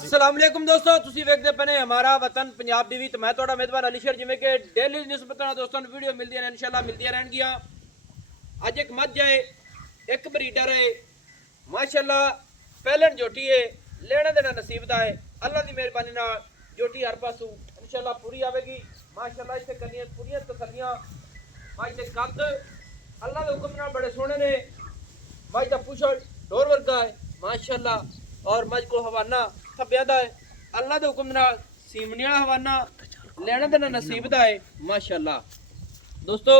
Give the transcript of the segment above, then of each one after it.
अस्सलाम वालेकुम दोस्तों, ਤੁਸੀਂ ਵੇਖਦੇ ਪਏ ਹਮਾਰਾ ਵਤਨ ਪੰਜਾਬ ਟੀਵੀ ਤੇ ਮੈਂ ਤੁਹਾਡਾ ਮੇਜ਼ਬਾਨ ਅਲੀ ਸ਼ੇਰ। ਜਿਵੇਂ ਕਿ ਡੇਲੀ ਨਿਸਬਤਾਂ ਦੋਸਤਾਂ ਨੂੰ ਵੀਡੀਓ ਮਿਲਦੀਆਂ ਨੇ, ਇਨਸ਼ਾਅੱਲਾ ਮਿਲਦੀਆਂ ਰਹਿਣਗੀਆਂ। ਅੱਜ ਇੱਕ ਮੱਝ ਹੈ, ਇੱਕ ਬਰੀਡਰ ਹੈ, ਮਾਸ਼ਾਅੱਲਾ ਪਹਿਲਣ ਝੋਟੀ ਹੈ, ਲੈਣਾ ਦੇਣਾ ਨਸੀਬ ਦਾ ਹੈ। ਅੱਲਾ ਦੀ ਮਿਹਰਬਾਨੀ ਨਾਲ ਝੋਟੀ ਹਰ ਪਾਸੋਂ ਇਨਸ਼ਾਅੱਲਾ ਪੂਰੀ ਆਵੇਗੀ। ਮਾਸ਼ਾਅੱਲਾ ਇੱਥੇ ਕਰਨੀਆਂ ਪੂਰੀਆਂ ਤਸੱਲੀਆਂ। ਮੱਝ ਦੇ ਕੱਦ ਅੱਲਾ ਦੇ ਹੁਕਮ ਨਾਲ ਬੜੇ ਸੋਹਣੇ ਨੇ। मज का पुछड़ ढोर वर्गा है माशाअल्लाह, और मज को हवाना थब्या दा है। अल्लाह दे हुक्म नाल सीमनी वाला हवाना लेना देना नसीब दा है माशाअल्लाह। दोस्तों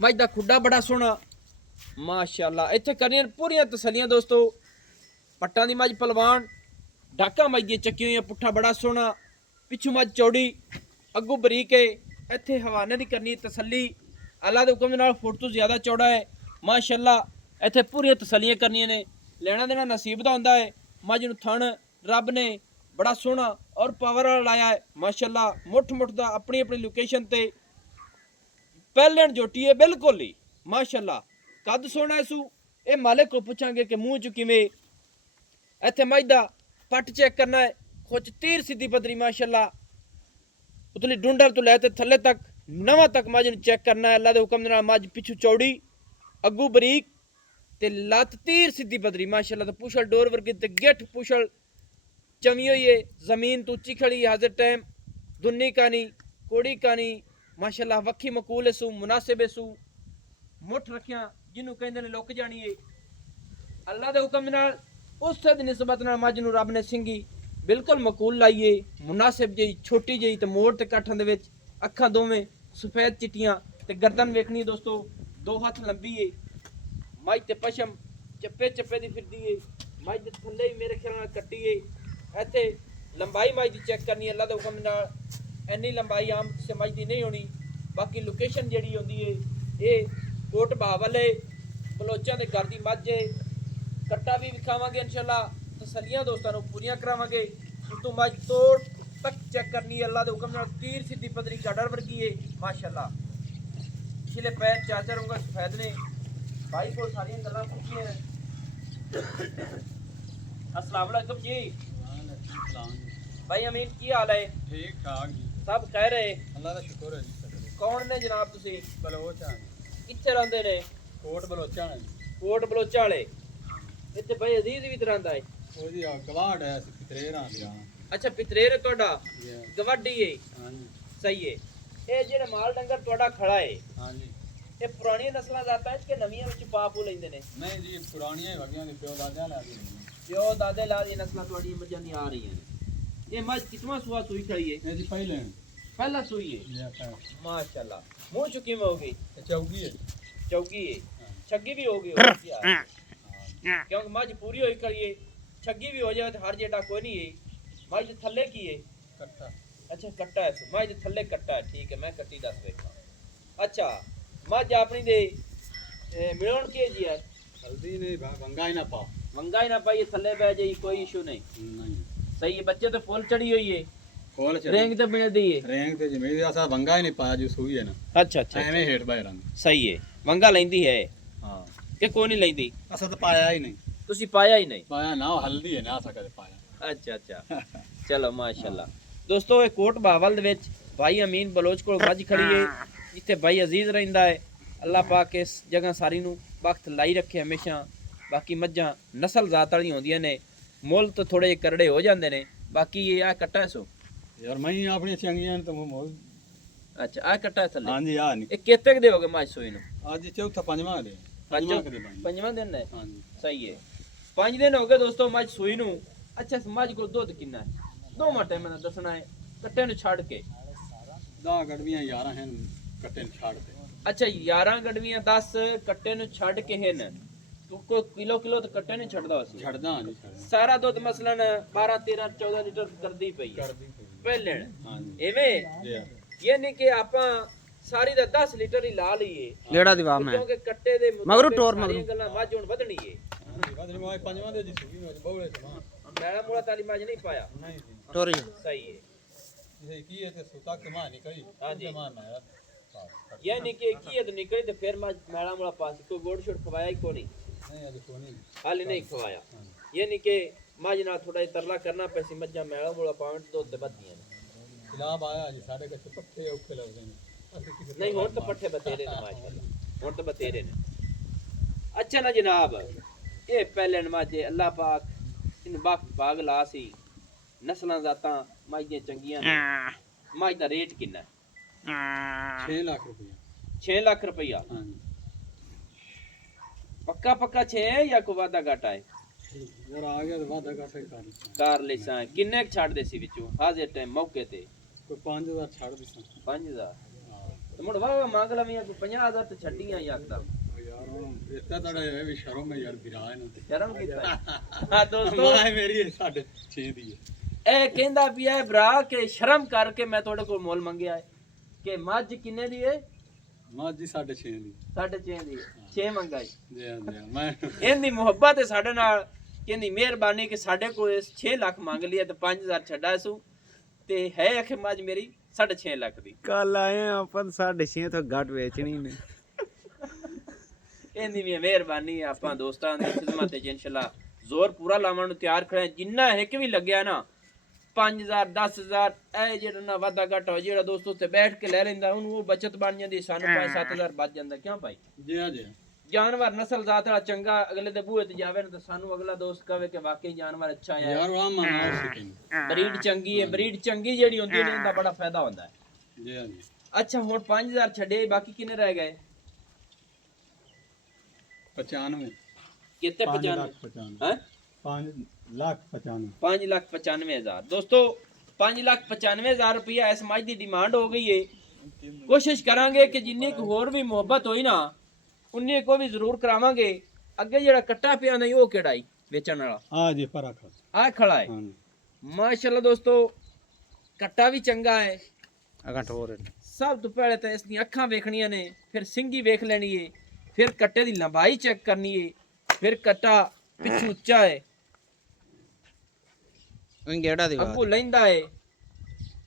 मज दा खुड्डा बड़ा सोहना माशाअल्लाह। इत्थे करनियां पूरियां तसल्लियां दोस्तों। पट्टां दी मज पलवान, डाका मज दी चक्की हुई, पुट्ठा बड़ा सोहना, पिछू मज चौड़ी, अगू बरीक है। इत्थे हवाने दी करनी तसल्ली। अल्लाह दे हुक्म नाल फुट तो ज़्यादा चौड़ा है माशाअल्लाह। ਇੱਥੇ ਪੂਰੀਆਂ ਤਸੱਲੀਆਂ ਕਰਨੀਆਂ ਨੇ, ਲੈਣਾ ਦੇਣਾ ਨਸੀਬ ਦਾ ਹੁੰਦਾ ਹੈ। ਮੱਝ ਨੂੰ ਥਣ ਰੱਬ ਨੇ ਬੜਾ ਸੋਹਣਾ ਔਰ ਪਾਵਰ ਵਾਲਾ ਲਾਇਆ ਹੈ ਮਾਸ਼ਾਅੱਲਾ। ਮੁੱਠ ਦਾ ਆਪਣੀ ਆਪਣੀ ਲੋਕੇਸ਼ਨ ਤੇ ਪਹਿਲਣ ਝੋਟੀ ਹੈ ਬਿਲਕੁਲ ਹੀ ਮਾਸ਼ਾਅੱਲਾ। ਕੱਦ ਸੋਹਣਾ ਹੈ ਸੂ। ਇਹ ਮਾਲਕ ਕੋ ਪੁੱਛਾਂਗੇ ਕਿ ਮੂੰਹ ਚ ਕਿਵੇਂ। ਇੱਥੇ ਮੱਝ ਦਾ ਪੱਟ ਚੈੱਕ ਕਰਨਾ ਹੈ, ਖੁੱਚ ਤੀਰ ਸਿੱਧੀ ਪਦਰੀ ਮਾਸ਼ਾਅੱਲਾ। ਉਤਲੀ ਡੁੰਡਲ ਤੋਂ ਲੈ ਤੇ ਥੱਲੇ ਤੱਕ ਨਵਾਂ ਤੱਕ ਮੱਝ ਨੂੰ ਚੈੱਕ ਕਰਨਾ ਹੈ। ਅੱਲਾ ਦੇ ਹੁਕਮ ਨਾਲ ਮੱਝ ਪਿੱਛੂ ਚੌੜੀ, ਅੱਗੂ ਬਰੀਕ ते लत तीर सीधी पदरी माशाअल्लाह। तो पुछल डोर वर्गी ते गेठ पुछल चमी हुई है, जमीन तो उच्ची खड़ी हाजिर टाइम, दुन्नी कानी कोड़ी कानी माशाअल्लाह। वक्खी मकूल है सू, मुनासिब है सू, मुठ रखिया जिन्हों कहते ने लुक जानी है। अल्लाह दे हुक्म नाल उस दी निस्बत नाल मज नूं रब ने सिंगी बिल्कुल मकूल लाई है, मुनासिब जी, छोटी जी ते मोड़ ते काठां दे विच, अखां दोवें सफेद चिट्टियां ते गर्दन वेखनी दोस्तों, दो हाथ लंबी है। मझ ते पशम चप्पे चप्पे दी फिरदी है। मझ दे थल्ले ही मेरे ख्याल नाल कट्टी है। इत्थे लंबाई मझ दी चेक करनी है अल्लाह दे हुक्म नाल। इन्नी लंबाई आम किसी मझ दी नहीं होनी। बाकी लोकेशन जिहड़ी होंदी है ये कोट बहावल है, बलोचां दे घर दी मझ है। कट्टा भी विखावांगे इंशाअल्लाह, तसल्लियां दोस्तां नूं पूरियां करावांगे। उतों मझ तोड़ तक चेक करनी है अल्लाह दे हुक्म नाल। तीर सीधी पदरी चाडर वर्गी है माशाअल्लाह। पिछले पैर चाचा रहूंगा सफेद ने। भाई को सारी गल्लां पूछिए। अस्सलाम वालेकुम जी। भाई अमीन की हाल है? ठीक ठाक जी, सब कह रहे अल्लाह का शुक्र है जी। कौन ने जनाब तुसी? बलोचा कित्थे रहंदे ने? कोट बलोचा ने जी। कोट बलोचा वाले। इत्थे भाई अजीज भी रहंदा है। ਉਹ ਜੀ ਗਵਾੜ ਹੈ ਅਸੀਂ ਪਿਤਰੇਰਾਂ ਦੇ ਆ। अच्छा पितरेर ਤੁਹਾਡਾ ਜੀ ਗਵਾਡੀ ਹੈ। ਹਾਂਜੀ सही है। ਇਹ ਜਿਹੜਾ ਮਾਲ ਡੰਗਰ ਤੁਹਾਡਾ ਖੜਾ ਹੈ, ਹਾਂਜੀ। ਇਹ ਪੁਰਾਣੀਆਂ ਨਸਲਾਂ ਜਾਤਾਂ ਚ ਕਿ ਨਵੀਆਂ ਵਿੱਚ ਪਾਪੂ ਲੈਂਦੇ ਨੇ? ਨਹੀਂ ਜੀ ਪੁਰਾਣੀਆਂ ਵਗੀਆਂ ਦੀ ਪਿਓ ਦਾਦਿਆਂ ਲਾ ਦੀ ਨਹੀਂ। ਪਿਓ ਦਾਦੇ ਲਾ ਦੀਆਂ ਨਸਲਾਂ ਤੁਹਾਡੀਆਂ ਮੱਝਾਂ ਦੀਆਂ ਆ ਰਹੀਆਂ ਨੇ। ਇਹ ਮੱਝ ਕਿਤਨਾ ਸੂਆ ਸੂਈ ਖੜੀ ਹੈ? ਇਹ ਜੀ ਪਹਿਲੇ ਪਹਿਲਾ ਸੂਈ ਹੈ ਜੀ ਆਪਾਂ माशाल्लाह। मुंह चुकी में होगी, ਚੌਗੀ ਹੈ। चौगी है, छग्गी भी होगी होगी यार। क्योंकि मज पूरी होई करिए, छग्गी भी हो जाए तो हर जेड़ा कोई नहीं है। मज थल्ले की है? ਕੱਟਾ अच्छा कट्टा है, मज थल्ले कट्टा है। ठीक है, मैं कट्टी दस देखा। अच्छा मज अपनी दे मिलण के जी है? ਹਲਦੀ ਨਹੀਂ ਵੰਗਾ ਹੀ ਨਾ ਪਾ। मंगा ही ना पाइए, थल्ले बह जाइए, कोई इशू नहीं। ਨਹੀਂ सही है, बच्चे तो फुल चढ़ी हुई है, ਕੋਲ ਚ रेंग तो मिल दी है। ਰੇਂਗ ਤੇ ਜਿਵੇਂ ਦੀ ਅਸਾਂ ਵੰਗਾ ਹੀ ਨਹੀਂ ਪਾਇਆ ਜੋ ਸੂਈ ਹੈ ਨਾ। अच्छा अच्छा ਐਵੇਂ ਹੇਠ ਬਾਈ ਰੰਗ। सही है। वंगा लेंदी है ਹਾਂ कि कोई नहीं लेंदी? ਅਸਾਂ ਤਾਂ ਪਾਇਆ ਹੀ ਨਹੀਂ। तुसी पाया ही नहीं? ਪਾਇਆ ਨਾ ਉਹ ਹਲਦੀ ਹੈ ਨਾ ਅਸਾਂ ਕਦੇ ਪਾਇਆ। अच्छा अच्छा चलो माशाल्लाह। दोस्तों ये कोट बहावल दे विच भाई अमीन बलोच कोल मੱਝ खड़ी है, जिथे भाई अजीज रहिंदा है। अल्लाह पाक इस जगह सारी नूं वक्त लाई रखे हमेशा। बाकी मੱਝਾਂ नस्ल जात वाली होंदियां ने, मुੱਲ तो थोड़े करड़े हो जांदे ने। बाकी ये आ कट्टा है सो। ਯਾਰ ਮੈਂ ਆਪਣੀਆਂ ਚੰਗੀਆਂ ਨੇ ਤਾਂ ਮੋਲ। अच्छा आ कट्टा है थल्ले। ਹਾਂਜੀ ਆ ਨਹੀਂ। ये केते क देओगे मੱਝ सोई नूं? ਅੱਜ ਚੌਥਾ ਪੰਜਵਾਂ ਦੇ। ਪੰਜਵਾਂ ਕਦੇ ਬਣ। पंजवां दिन है? ਹਾਂਜੀ सही है। 5 दिन हो गए दोस्तों मੱਝ सोई नूं। अच्छा इस मੱਝ को दुध कितना है? 2 टाइम दा दसना है कट्टे नूं छड़ के। 10 ਗੜਵੀਆਂ 11 ਹਨ ਕੱਟੇ ਨੂੰ ਛੱਡ ਦੇ। अच्छा 11 गड़वियां 10 कट्टे नु छड़ के हैं। तू को किलो तो कट्टे नहीं छड़दा सी? ਛੱਡਦਾ ਨਹੀਂ ਛੱਡਦਾ। सारा दूध मसलन 12 13 14 लीटर करदी पई ਕਰਦੀ ਪਈ। पहले ਹਾਂਜੀ एवें ਜੀ यानी कि आपां सारी दा 10 लीटर ही ला लईए लेड़ा दी वाह मैं क्योंकि कट्टे दे मगरू टोर सारियां मगरू गल्लां मੱਝ ਹੁਣ ਵਧਣੀ ਏ। ਹਾਂਜੀ ਬਦਲ ਮੈਂ ਪੰਜਵਾਂ ਦੇ ਜੀ ਸੁਗੀ ਮੈਂ ਬੋਲੇ ਸਮਾਂ ਮੈਲਾ ਮੂਲਾ ਤਾਲੀ ਮੱਝ ਨਹੀਂ ਪਾਇਆ। ਨਹੀਂ ਜੀ टोरी सही है। ਇਹ ਕੀ ਹੈ ਤੇ ਸੁਤਾ ਕਮਾ ਨਹੀਂ ਕਰੀ। ਹਾਂਜੀ। ਮਾਨ ਆਇਆ यानी कि की है तो निकली तो फिर मੱਝ ਮੈਲਾ ਮੂਲਾ ਪਾਸ कोई गोड़ छोड़ खवाया ही कोनी, ਨਹੀਂ ਅੱਜ ਕੋਣੀ। हाल नहीं खवाया। ਹਾਂਜੀ यानी कि ਮੱਝ ਨਾਲ ਥੋੜਾ ਜਿਹਾ ਤਰਲਾ ਕਰਨਾ ਪੈਸੀ ਮੱਝਾਂ ਮੈਲਾ ਮੂਲਾ ਪਾਉਣ ਦੁੱਧ ਤੇ ਵੱਧਦੀਆਂ ਨੇ ਖਿਲਾਫ ਆਇਆ ਜੀ ਸਾਡੇ ਕੋਲ ਪੱਠੇ ਔਖੇ ਲੱਗਦੇ ਨੇ ਅਸੀਂ ਕਿਸੇ ਨਹੀਂ ਹੁਣ ਤਾਂ ਪੱਠੇ ਬਤੇਰੇ ਨੇ ਮਾਸ਼ਾਅੱਲਾ ਹੁਣ ਤਾਂ ਬਤੇਰੇ ਨੇ ਅੱਛਾ ਨਾ ਜਨਾਬ ਇਹ ਪਹਿਲੇ ਨਮਾਜ਼ੇ ਅੱਲਾਹ ਪਾਕ ਇਹਨੂੰ ਵਕਤ ਬਾਗ ਲਾ ਸੀ ਨਸਲਾਂ ਜ਼ਾਤਾਂ ਮੱਝ ਦੀਆਂ ਚੰਗੀਆਂ ਨੇ ਮੱਝ ਦਾ ਰੇਟ ਕਿੰਨਾ 6 ਲੱਖ ਰੁਪਏ 6 ਲੱਖ ਰੁਪਈਆ ਹਾਂਜੀ ਪੱਕਾ 6 ਹੈ ਜਾਂ ਕੋਈ ਵਾਧਾ ਘਾਟਾ ਹੈ ਯਾਰ ਆ ਗਿਆ ਤਾਂ ਵਾਦਾ ਕਰ ਸਕਦਾ ਕਾਰ ਲੈਸਾਂ ਕਿੰਨੇ ਕੁ ਛੱਡਦੇ ਸੀ ਵਿੱਚੋਂ ਹਾਜ਼ਰ ਟਾਈਮ ਮੌਕੇ ਤੇ ਕੋਈ 5000 ਛੱਡ ਦਿਸਾਂ 5000 ਹਾਂ ਤੇ ਮੁੜ ਵਾਹ ਮੰਗ ਲਵੀਆਂ ਕੋਈ 50000 ਤੇ ਛੱਡੀਆਂ ਯਕਦਮ ਯਾਰ ਹੁਣ ਇੱਥੇ ਤੁਹਾਡਾ ਇਹ ਵੀ ਸ਼ਰਮ ਹੈ ਯਾਰ ਵਿਰਾਹ ਇਹਨੂੰ ਤੇ ਸ਼ਰਮ ਕੀਤਾ ਹਾਂ ਦੋਸਤੋ ਮਾਂ ਮੇਰੀ 6.5 ਦੀ ਹੈ ਇਹ ਕਹਿੰਦਾ ਵੀ ਇਹ ਭਰਾ ਕਿ ਸ਼ਰਮ ਕਰਕੇ ਮੈਂ ਤੁਹਾਡੇ ਕੋਲ ਮੁੱਲ ਮੰਗਿਆ ਹੈ ਕਿ ਮੱਝ ਕਿੰਨੇ ਦੀ ਹੈ ਮਾਂ ਜੀ 6.5 ਦੀ 6.5 ਦੀ 6 ਮੰਗਾਈ ਜੀ ਹਾਂ ਮੈਂ ਇਹਦੀ ਮੁਹੱਬਤ ਹੈ ਸਾਡੇ ਨਾਲ ਕਹਿੰਦੀ ਮਿਹਰਬਾਨੀ ਕਿ ਸਾਡੇ ਕੋਲ 6 ਲੱਖ ਮੰਗ ਲਿਆ ਤੇ 5000 ਛੱਡਾ ਸੂ ਤੇ ਹੈ ਅਖੇ ਮੱਝ ਮੇਰੀ 6.5 ਲੱਖ ਦੀ ਕੱਲ ਆਏ ਆਪਾਂ 6.5 ਤੋਂ ਘੱਟ ਵੇਚਣੀ ਨੇ ਇਹਦੀ ਵੀ ਮਿਹਰਬਾਨੀ ਹੈ ਆਪਾਂ ਦੋਸਤਾਂ ਦੀ ਖਿਦਮਤ ਵਿੱਚ ਇਨਸ਼ਾਅੱਲਾ ਜ਼ੋਰ ਪੂਰਾ ਲਾਉਣ ਨੂੰ ਤਿਆਰ ਖੜੇ ਹਾਂ। ਜਿੰਨਾ ਇੱਕ ਵੀ ਲੱਗਿਆ ਨਾ 5000 10000 ਇਹ ਜਿਹੜਾ ਨਾ ਵਾਧਾ ਘਾਟਾ ਹੋ ਜਿਹੜਾ ਦੋਸਤੋ ਤੇ ਬੈਠ ਕੇ ਲੈ ਲੈਂਦਾ ਉਹਨੂੰ ਉਹ ਬਚਤ ਬਣ ਜਾਂਦੀ ਸਾਨੂੰ 5-7000 ਬਚ ਜਾਂਦਾ ਕਿਉਂ ਭਾਈ ਜੀ ਹਾਂ ਜੀ ਜਾਨਵਰ ਨਸਲ ਜ਼ਾਤ ਵਾਲਾ ਚੰਗਾ ਅਗਲੇ ਦੇ ਬੂਹੇ ਤੇ ਜਾਵੇ ਨਾ ਤਾਂ ਸਾਨੂੰ ਅਗਲਾ ਦੋਸਤ ਕਹੇ ਕਿ ਵਾਕਈ ਜਾਨਵਰ ਅੱਛਾ ਹੈ ਯਾਰ ਉਹ ਮਾਨਾ ਸਿੱਕੇ ਬਰੀਡ ਚੰਗੀ ਹੈ ਬਰੀਡ ਚੰਗੀ ਜਿਹੜੀ ਹੁੰਦੀ ਨੇ ਇਹਦਾ ਬੜਾ ਫਾਇਦਾ ਹੁੰਦਾ ਹੈ ਜੀ ਹਾਂ ਜੀ ਅੱਛਾ ਹੁਣ 5000 ਛੱਡੇ ਬਾਕੀ ਕਿੰਨੇ ਰਹਿ ਗਏ 95 ਕਿਤੇ 95 ਹੈ 5,95,000 5,95,000 ਦੋਸਤੋ 5,95,000 रुपया इस मज की डिमांड हो गई है कोशिश करांगे कि जिन्नी को होर भी मोहब्बत होई ना उन्नी को भी जरूर करावांगे अगे जेड़ा कट्टा पिया नहीं वो केड़ा ही बेचण वाला हाँ जी पर आ खड़ा है हाँ माशाल्लाह दोस्तों कट्टा भी चंगा है ਅਗੰਟ ਹੋਰ सब तो पहले तो इसकी अखां वेखणियां ने फिर सिंगी वेख लेनी है फिर कट्टे की लंबाई चेक करनी है फिर कट्टा पिछू उच्चा है ਗੇੜਾ ਦੀ ਅੱਗੂ ਲੈਂਦਾ ਏ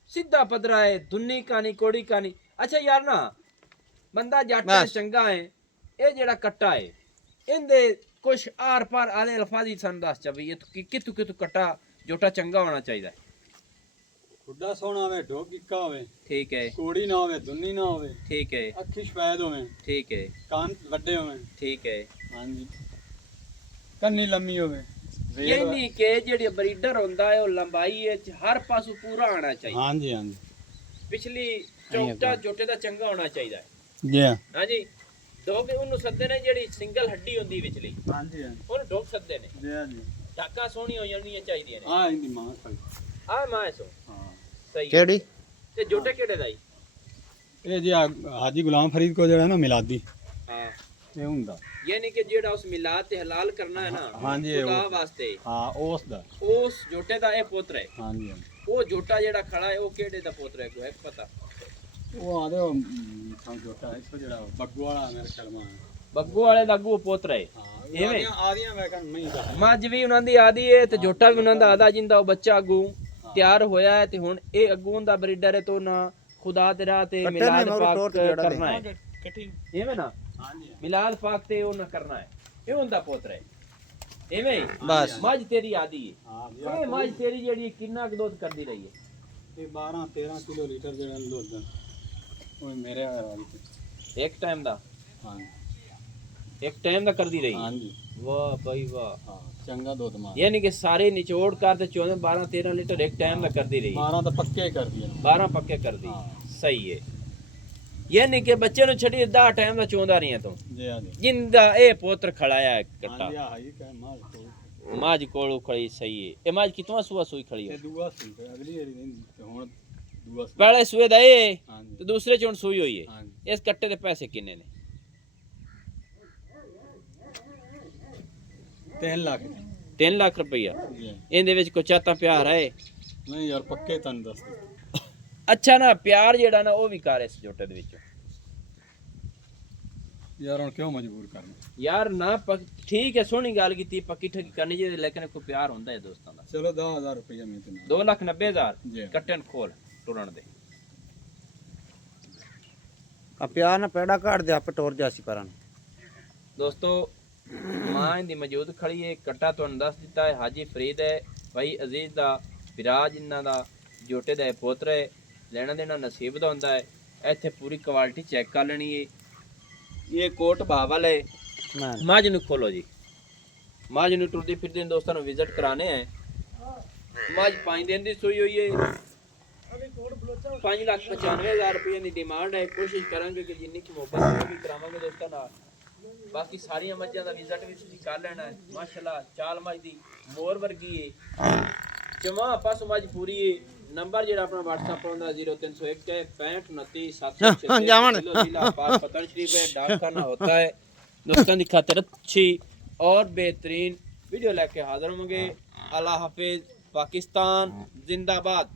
ਸਿੱਧਾ ਪਦਰਾ ਏ ਦੁੰਨੀ ਕਾਨੀ ਕੋੜੀ ਕਾਨੀ ਅੱਛਾ ਯਾਰ ਨਾ ਬੰਦਾ ਜੱਟ ਦਾ ਚੰਗਾ ਏ ਇਹ ਜਿਹੜਾ ਕੱਟਾ ਏ ਇਹਦੇ ਕੁਛ ਆਰ ਪਾਰ ਆਲੇ ਅਲਫਾਜ਼ੀ ਸਾਨੂੰ ਦੱਸ ਚਾ ਵੀ ਇਹ ਕਿਤੋਂ ਕਿਤੋਂ ਕੱਟਾ ਜੋਟਾ ਚੰਗਾ ਹੋਣਾ ਚਾਹੀਦਾ ਖੁੱਡਾ ਸੋਹਣਾ ਹੋਵੇ ਢੋਕਿੱਕਾ ਹੋਵੇ ਠੀਕ ਹੈ ਕੋੜੀ ਨਾ ਹੋਵੇ ਦੁੰਨੀ ਨਾ ਹੋਵੇ ਠੀਕ ਹੈ ਅੱਖੀ ਸਫੈਦ ਹੋਵੇ ਠੀਕ ਹੈ ਕੰਨ ਵੱਡੇ ਹੋਵੇ ਠੀਕ ਹੈ ਹਾਂਜੀ ਕੰਨੀ ਲੰਮੀ ਹੋਵੇ ਇਹ ਨਹੀਂ ਕਿ ਜਿਹੜੀ ਬਰੀਡਰ ਹੁੰਦਾ ਹੈ ਉਹ ਲੰਬਾਈ ਵਿੱਚ ਹਰ ਪਾਸੋਂ ਪੂਰਾ ਆਣਾ ਚਾਹੀਦਾ ਹਾਂਜੀ ਹਾਂਜੀ ਪਿਛਲੀ ਚੌਕਟਾ ਜੋਟੇ ਦਾ ਚੰਗਾ ਹੋਣਾ ਚਾਹੀਦਾ ਹੈ ਜੀ ਹਾਂ ਹਾਂਜੀ ਦੋਗੇ ਉਹਨੂੰ ਸੱਦੇ ਨੇ ਜਿਹੜੀ ਸਿੰਗਲ ਹੱਡੀ ਹੁੰਦੀ ਵਿਚਲੀ ਹਾਂਜੀ ਉਹਨੂੰ ਡੋਕ ਸੱਦੇ ਨੇ ਜੀ ਹਾਂ ਜੀ ਟਾਕਾਂ ਸੋਹਣੀਆਂ ਹੋ ਜਾਣੀਆਂ ਚਾਹੀਦੀਆਂ ਨੇ ਆ ਇਹਦੀ ਮਾਂ ਖਾਈ ਆ ਮਾਂ ਸੋ ਹਾਂ ਸਹੀ ਹੈ। ਕਿਹੜੀ ਤੇ ਜੋਟੇ ਕਿਹੜੇ ਦਾ ਜੀ ਇਹ ਜੀ ਹਾਜੀ ਗੁਲਾਮ ਫਰੀਦ ਕੋ ਜਿਹੜਾ ਨਾ ਮਿਲਾਦੀ ਹਾਂ ਇਹ ਹੁੰਦਾ ਯਾਨੀ ਕਿ ਜਿਹੜਾ ਉਸ ਮਿਲਾਦ ਤੇ ਹਲਾਲ ਕਰਨਾ ਹੈ ਨਾ ਹਾਂਜੀ, ਇਹ ਖੁਦਾ ਉਹ। ਵਾਸਤੇ ਹਾਂ ਉਸ ਦਾ ਉਸ ਜੋਟੇ ਦਾ ਇਹ ਪੁੱਤਰ ਹੈ ਹਾਂਜੀ ਹਾਂਜੀ। ਉਹ ਜੋਟਾ ਜਿਹੜਾ ਖੜਾ ਹੈ ਉਹ ਕਿਹੜੇ ਦਾ ਪੁੱਤਰ ਹੈ ਕੋਈ ਹੈ ਪਤਾ ਉਹ ਆਦੇ ਸਮਝੋਤਾ ਇਸ ਜਿਹੜਾ ਬੱਗੂ ਵਾਲਾ ਮੇਰੇ ਕਲਮਾ ਬੱਗੂ ਵਾਲੇ ਦਾ ਅੱਗੂ ਪੁੱਤਰ ਹੈ ਹਾਂ ਇਵੇਂ? ਆਦੀਆਂ ਮੈਂ ਕਹਿੰਦਾ ਨਹੀਂ ਦਾ ਮੱਝ ਵੀ ਉਹਨਾਂ ਦੀ ਆਦੀ ਹੈ ਤੇ ਜੋਟਾ ਵੀ ਉਹਨਾਂ ਦਾ ਆਦਾ ਜਿੰਦਾ ਉਹ ਬੱਚਾ ਅੱਗੂ ਤਿਆਰ ਹੋਇਆ ਹੈ ਤੇ ਹੁਣ ਇਹ ਅੱਗੂ ਦਾ ਬਰੀਡਰ ਹੈ ਤੋਂ ਨਾ ਖੁਦਾ ਦੇ ਰਾਹ ਤੇ ਕੱਟੇ ਮਿਲਾਦ ਨੇ ਮਗਰੋਂ ਪਾਕ ਟੋਰ ਤੇ ਜਿਹੜਾ ਕਰਨਾ ਹੈ ਇਵੇਂ ਨਾ ਹਾਂਜੀ ਮਿਲਾਦ ਪਾਕ ਤੇ ਉਹ ਨਾ ਕਰਨਾ ਹੈ ਇਹ ਹੁੰਦਾ ਪੁੱਤਰ ਹੈ ਇਵੇਂ ਹੀ? ਬਸ ਮੱਝ ਤੇਰੀ ਆਦੀ ਹੈ ਹਾਂ ਜੀ ਇਹ ਮੱਝ ਤੇਰੀ ਜਿਹੜੀ ਕਿੰਨਾ ਕੁ ਦੁੱਧ ਕਰਦੀ ਰਹੀ ਹੈ ਇਹ 12 13 ਕਿਲੋ ਲੀਟਰ ਜਿਹੜਾ ਦੁੱਧ ਉਹ ਮੇਰੇ ਵਾਲੀ ਤੇ ਇੱਕ ਟਾਈਮ ਦਾ ਹਾਂ ਇੱਕ ਟਾਈਮ ਦਾ ਕਰਦੀ ਰਹੀ ਹੈ ਹਾਂਜੀ ਵਾਹ ਬਈ ਵਾਹ ਹਾਂ ਚੰਗਾ ਦੁੱਧ ਮਾਰ ਯਾਨੀ ਕਿ ਸਾਰੇ ਨਿਚੋੜ ਕਰ ਤੇ 14 12 13 ਲੀਟਰ ਇੱਕ ਟਾਈਮ ਦਾ ਕਰਦੀ ਰਹੀ 12 ਤਾਂ ਪੱਕੇ ਕਰਦੀ ਹੈ 12 ਪੱਕੇ ਕਰਦੀ ਹਾਂ। ਸਹੀ ਹੈ ਯਾਨੀ ਕਿ ਬੱਚੇ ਨੂੰ ਛੱਡੀ 10 ਟਾਈਮ ਦਾ ਚੋਂਦਾ ਰਹੀਆਂ ਤੂੰ ਜੀ ਹਾਂਜੀ ਜਿੰਦਾ ਇਹ ਪੁੱਤਰ ਖੜਾਇਆ ਹੈ ਕੱਟਾ ਹਾਂਜੀ ਆ ਹੀ ਕਹਿ ਮਾਰ ਕੋਲ ਮਾਝ ਕੋਲੋਂ ਖੜੀ ਸਹੀ ਹੈ ਇਹ ਮਾਝ ਕਿਤਵਾ ਸੂਆ ਸੂਈ ਖੜੀ ਤੇ ਹੈ ਦੂਆ ਸੀ ਤੇ ਅਗਲੀ ਵਾਰੀ ਨਹੀਂ ਤੇ ਹੁਣ ਦੂਆ ਸੀ ਪਹਿਲੇ ਸੂਏ ਦਾ ਇਹ ਤੇ ਹਾਂਜੀ ਦੂਸਰੇ ਚ ਹੁਣ ਸੂਈ ਹੋਈ ਹੈ ਹਾਂਜੀ ਇਸ ਕੱਟੇ ਦੇ ਪੈਸੇ ਕਿੰਨੇ ਨੇ 3 ਲੱਖ 3 ਲੱਖ ਰੁਪਈਆ ਜੀ ਇਹਦੇ ਵਿੱਚ ਕੋਈ ਚਾਤਾ ਪਿਆਰ ਹੈ ਨਹੀਂ ਯਾਰ ਪੱਕੇ ਤੁਹਾਨੂੰ ਦੱਸ ਅੱਛਾ ਨਾ ਪਿਆਰ ਜਿਹੜਾ ਨਾ ਉਹ ਵੀ ਕਰ ਇਸ ਜੋਟੇ ਦੇ ਵਿੱਚ ਯਾਰ ਹੁਣ ਕਿਉਂ ਮਜਬੂਰ ਕਰਨਾ ਯਾਰ ਨਾ ਠੀਕ ਹੈ ਸੋਹਣੀ ਗੱਲ ਕੀਤੀ ਪੱਕੀ ਠੱਗੀ ਕਰਨੀ ਜੇ ਲੇਕਿਨ ਕੋਈ ਪਿਆਰ ਹੁੰਦਾ ਹੈ ਦੋਸਤਾਂ ਦਾ ਚਲੋ 10000 ਰੁਪਏ ਮੈਂ ਤੇ 2,90,000 ਜੀ ਕੱਟਣ ਖੋਲ ਟੁਰਨ ਦੇ ਆ ਪਿਆਰ ਨਾ ਪੈੜਾ ਕਾੜ ਦੇ ਆਪੇ ਟੋਰ ਜਾਸੀ ਪਰਾਂ ਦੋਸਤੋ ਮਾਂ ਦੀ ਮੌਜੂਦ ਖੜੀ ਹੈ। ਕੱਟਾ ਤੁਹਾਨੂੰ ਦੱਸ ਦਿੱਤਾ ਹੈ ਹਾਜੀ ਫਰੀਦ ਹੈ ਭਾਈ ਅਜ਼ੀਜ਼ ਦਾ ਵਿਰਾਜ ਇਹਨਾਂ ਦਾ ਜੋਟੇ ਦਾ ਪੁੱਤਰ ਹੈ। ਲੈਣਾ ਦੇਣਾ ਨਸੀਬ ਦਾ ਹੁੰਦਾ ਹੈ। ਇੱਥੇ ਪੂਰੀ ਕੁਆਲਿਟੀ ਚੈੱਕ ਕਰ ਲੈਣੀ ਹੈ। ਇਹ ਕੋਟ ਬਾਵਲ ਹੈ। ਮਾਝ ਨੂੰ ਖੋਲੋ ਜੀ। ਮਾਝ ਨੂੰ ਟੁਰਦੀ ਫਿਰਦੇ ਦੋਸਤਾਂ ਨੂੰ ਵਿਜ਼ਿਟ ਕਰਾਣੇ ਹੈ। ਮਾਝ 5 ਦਿਨ ਦੀ ਸੂਈ ਹੋਈ ਹੈ। 5,95,000 रुपये की डिमांड है। कोशिश करेंगे कि जिन्नी की मोहब्बत भी करावांगे दोस्तों नाल। बाकी सारिया मझां दा विजिट भी तुसीं कर लेना है। माशाल्लाह चाल मझ दी मोर वर्गी है। जमा पास मझ पूरी है। नंबर जेड़ा अपना WhatsApp पर होंदा 0301 है 6529 766 जिला पाक पतन शरीफ है। डाकखाना होता है। दोस्तों की खातिर अच्छी और बेहतरीन वीडियो लेके हाजिर होंगे। अल्लाह हाफिज। पाकिस्तान जिंदाबाद।